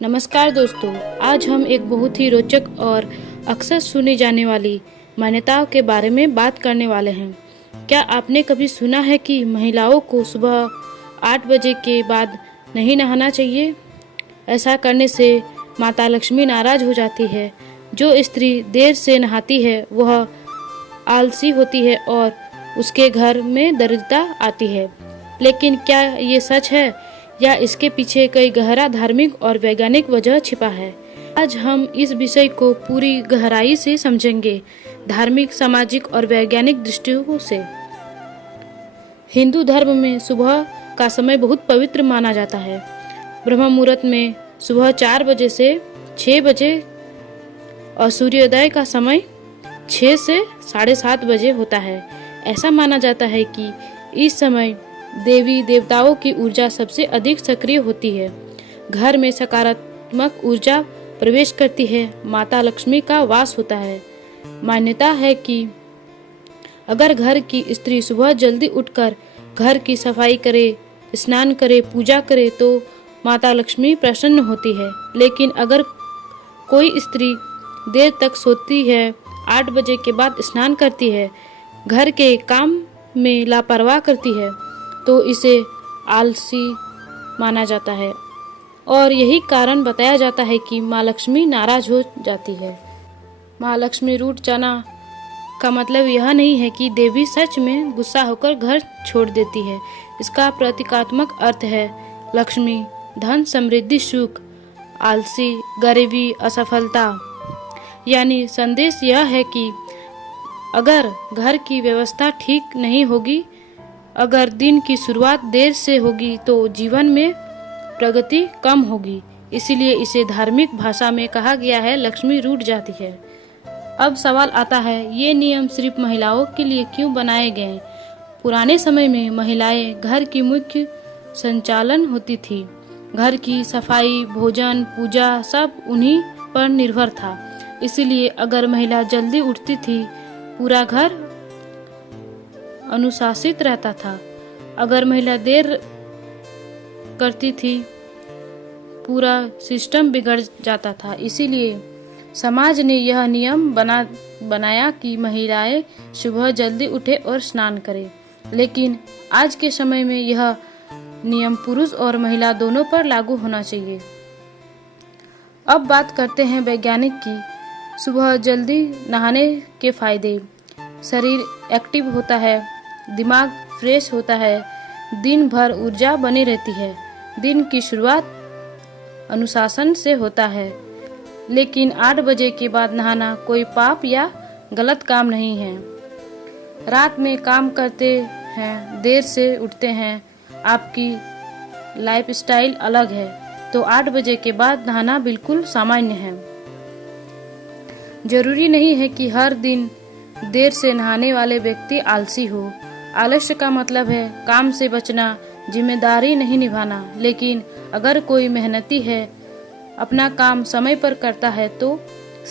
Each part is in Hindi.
नमस्कार दोस्तों, आज हम एक बहुत ही रोचक और अक्सर सुनी जाने वाली मान्यताओं के बारे में बात करने वाले हैं। क्या आपने कभी सुना है कि महिलाओं को सुबह 8 बजे के बाद नहीं नहाना चाहिए? ऐसा करने से माता लक्ष्मी नाराज हो जाती है। जो स्त्री देर से नहाती है वह आलसी होती है और उसके घर में दरिद्रता आती है। लेकिन क्या ये सच है या इसके पीछे कई गहरा धार्मिक और वैज्ञानिक वजह छिपा है? आज हम इस विषय को पूरी गहराई से समझेंगे, धार्मिक, सामाजिक और वैज्ञानिक दृष्टिकोण से। हिंदू धर्म में सुबह का समय बहुत पवित्र माना जाता है। ब्रह्म मुहूर्त में सुबह 4 बजे से 6 बजे और सूर्योदय का समय 6 से 7:30 बजे होता है। ऐसा माना जाता है कि इस समय देवी देवताओं की ऊर्जा सबसे अधिक सक्रिय होती है। घर में सकारात्मक ऊर्जा प्रवेश करती है, माता लक्ष्मी का वास होता है। मान्यता है कि अगर घर की स्त्री सुबह जल्दी उठकर घर की सफाई करे, स्नान करे, पूजा करे तो माता लक्ष्मी प्रसन्न होती है। लेकिन अगर कोई स्त्री देर तक सोती है, 8 बजे के बाद स्नान करती है, घर के काम में लापरवाह करती है, तो इसे आलसी माना जाता है और यही कारण बताया जाता है कि माँ लक्ष्मी नाराज हो जाती है। माँ लक्ष्मी रूठ जाना का मतलब यह नहीं है कि देवी सच में गुस्सा होकर घर छोड़ देती है। इसका प्रतीकात्मक अर्थ है लक्ष्मी, धन, समृद्धि, सुख, आलसी, गरीबी, असफलता। यानी संदेश यह है कि अगर घर की व्यवस्था ठीक नहीं होगी, अगर दिन की शुरुआत देर से होगी तो जीवन में प्रगति कम होगी। इसीलिए इसे धार्मिक भाषा में कहा गया है, लक्ष्मी रूठ जाती है। अब सवाल आता है, ये नियम सिर्फ महिलाओं के लिए क्यों बनाए गए? पुराने समय में महिलाएं घर की मुख्य संचालन होती थी। घर की सफाई, भोजन, पूजा सब उन्हीं पर निर्भर था। इसीलिए अगर महिला जल्दी उठती थी, पूरा घर अनुशासित रहता था। अगर महिला देर करती थी, पूरा सिस्टम बिगड़ जाता था। इसीलिए समाज ने यह नियम बनाया कि महिलाएं सुबह जल्दी उठे और स्नान करें। लेकिन आज के समय में यह नियम पुरुष और महिला दोनों पर लागू होना चाहिए। अब बात करते हैं वैज्ञानिक की। सुबह जल्दी नहाने के फायदे। शरीर एक्टिव होता है, दिमाग फ्रेश होता है, दिन भर ऊर्जा बनी रहती है। दिन की शुरुआत अनुशासन से होता है। लेकिन 8 बजे के बाद नहाना कोई पाप या गलत काम नहीं है। रात में काम करते हैं, देर से उठते हैं, आपकी लाइफस्टाइल अलग है, तो 8 बजे के बाद नहाना बिल्कुल सामान्य है। जरूरी नहीं है कि हर दिन देर से नहाने वाले व्यक्ति आलसी हो। आलस्य का मतलब है काम से बचना, जिम्मेदारी नहीं निभाना। लेकिन अगर कोई मेहनती है, अपना काम समय पर करता है, तो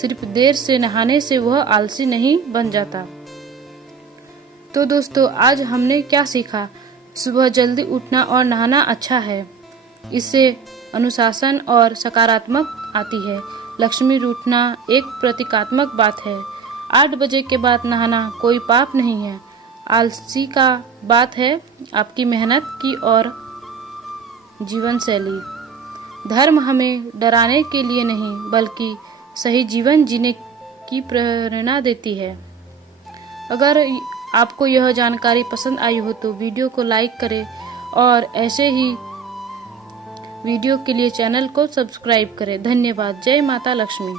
सिर्फ देर से नहाने से वह आलसी नहीं बन जाता। तो दोस्तों, आज हमने क्या सीखा? सुबह जल्दी उठना और नहाना अच्छा है। इससे अनुशासन और सकारात्मक आती है। लक्ष्मी रूठना एक प्रतीकात्मक बात है। 8 बजे के बाद नहाना कोई पाप नहीं है। आलसी का बात है आपकी मेहनत की और जीवन शैली। धर्म हमें डराने के लिए नहीं, बल्कि सही जीवन जीने की प्रेरणा देती है। अगर आपको यह जानकारी पसंद आई हो तो वीडियो को लाइक करें और ऐसे ही वीडियो के लिए चैनल को सब्सक्राइब करें। धन्यवाद। जय माता लक्ष्मी।